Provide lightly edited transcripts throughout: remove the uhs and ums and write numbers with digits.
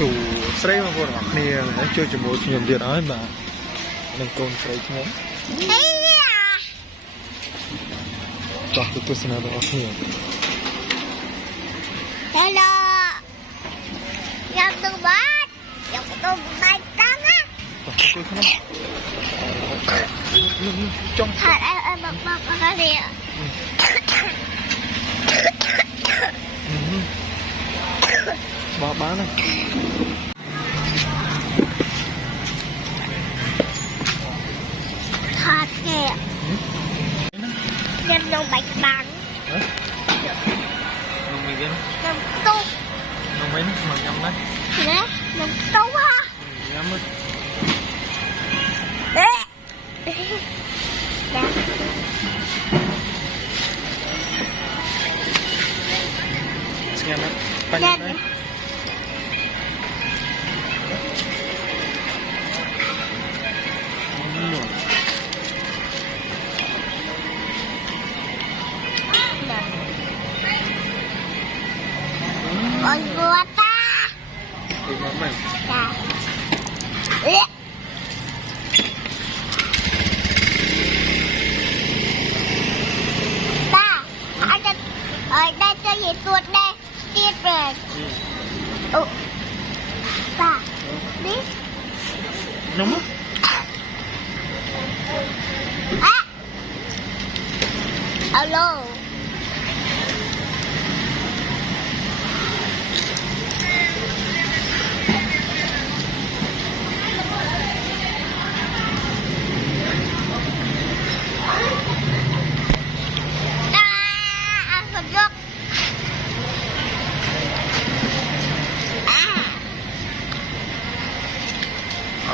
สูស្រីបងប្អូនអរគ្នាជួយជាមួយខ្ញុំទៀតហើយបាទនឹងកូនស្រីខ្ញុំតោះទៅទស្សនាបងប្អូនគ្នា Hello យកទៅបាត់យកទៅបាត់តាំងណា តោះទៅខ្ញុំចង់ ថាអើមកនេះបោះបានហើយថាគេយកនៅបាច់បាំង នំមីវិញ នំទុក នំវិញមកញ៉ាំណា ណានំទុកហ៎ ញ៉ាំមើល ស្ងាត់ណាស់បាញ់ណាស់អូយវត្តតា ទៅមកមែន ចាតាអាចតែទៅយីទួតដែរទៀតបែបអូតានេះ នំ Alo.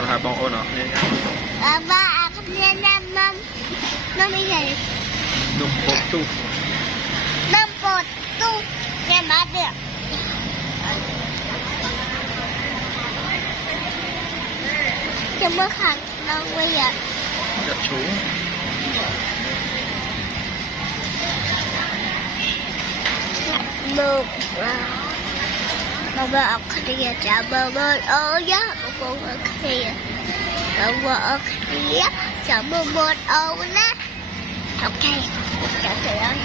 Hai bông ôn à? Ba không nên năm nó đi gì? Nung bột tu. Nung bột tu nghe má được. Cho bước hàng đâu bây giờ? Dạ chú. Được. Bà ở kia trả bà ở giá bà ở kia bà ở kia trả bà ở nè ok trả trời ơi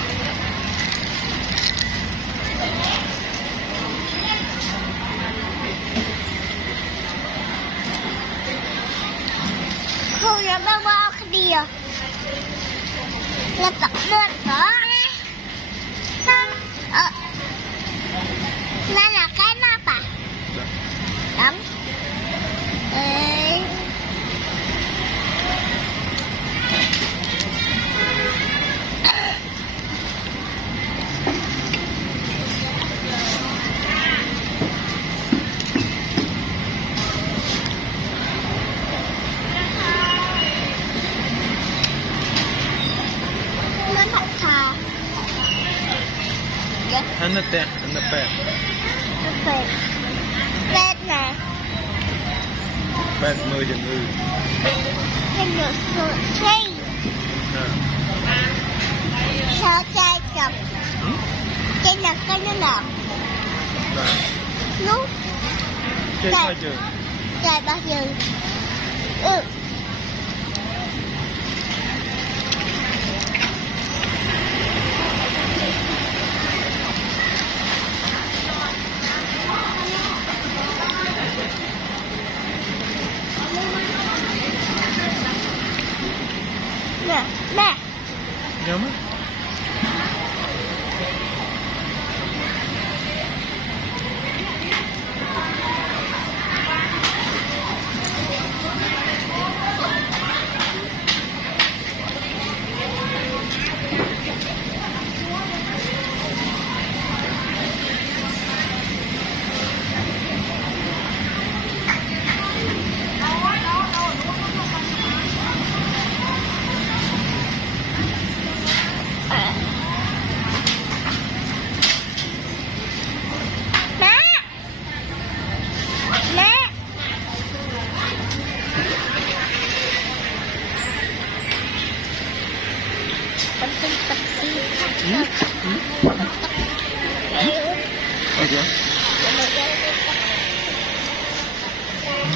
không là bà ở kia là tập lên đó nên là cái nắp à? Đúng. Ê. Nó học thà. Anh nó tè, anh nó bè. Bẹt bẹt nè Bẹt mười chừng ngư cái nước sôi chay sao chay chọc chay là cái nó lọc lúc chơi bao giờ chay bao giờ nè nè nhắm á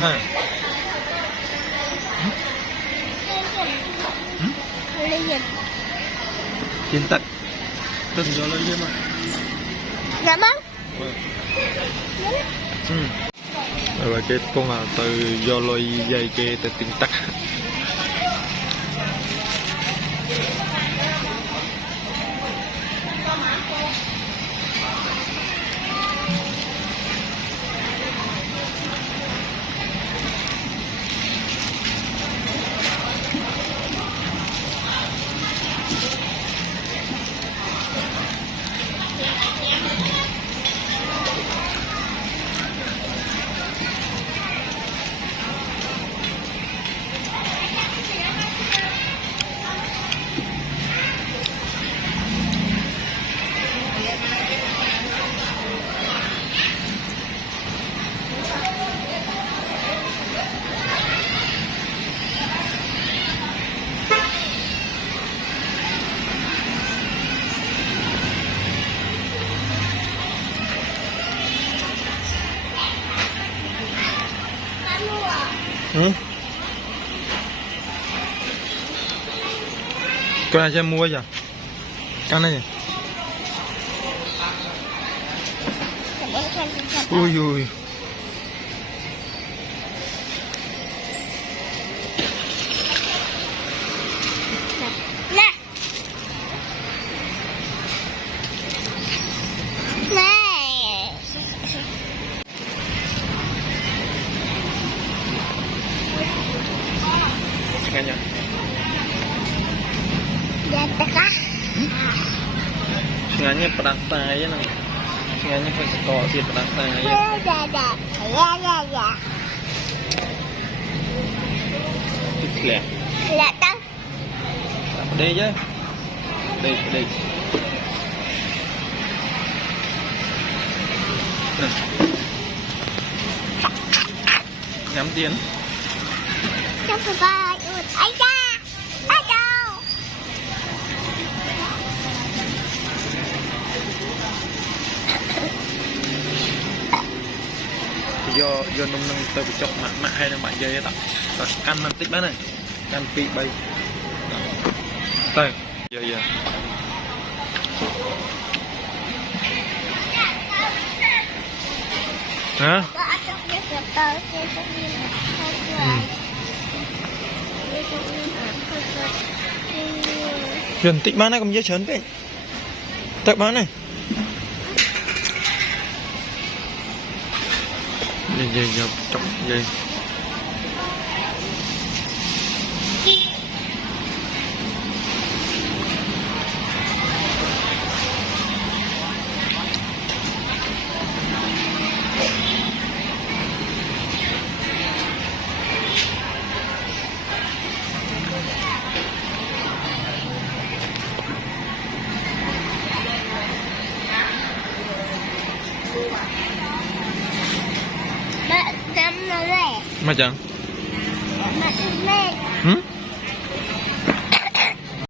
ha chín tật từng vô lên chứ mà nè má rồi cái con là từ vô lôi dây kia từ tiếng tắc con này xem mua chưa con này ui ui nè nè nghe nhá Jataka. Sengaja pedang saya nang. Sengaja pakai sekolah sih pedang saya. Ya. Lihat. Kelihatan. Đây chứ. Đây. Ngắm tiền. Trong phòng bài. Ai da. Ai đâu. Do nông nông tôi bị chọc mặn hay là mặn dây đó căn mình tích bán này căn pi bay đây giờ hả gần tích bán này cũng dễ chấn vậy tích bán này dây trọng dây Mẹ chấm nó này. mà chẳng Mẹ.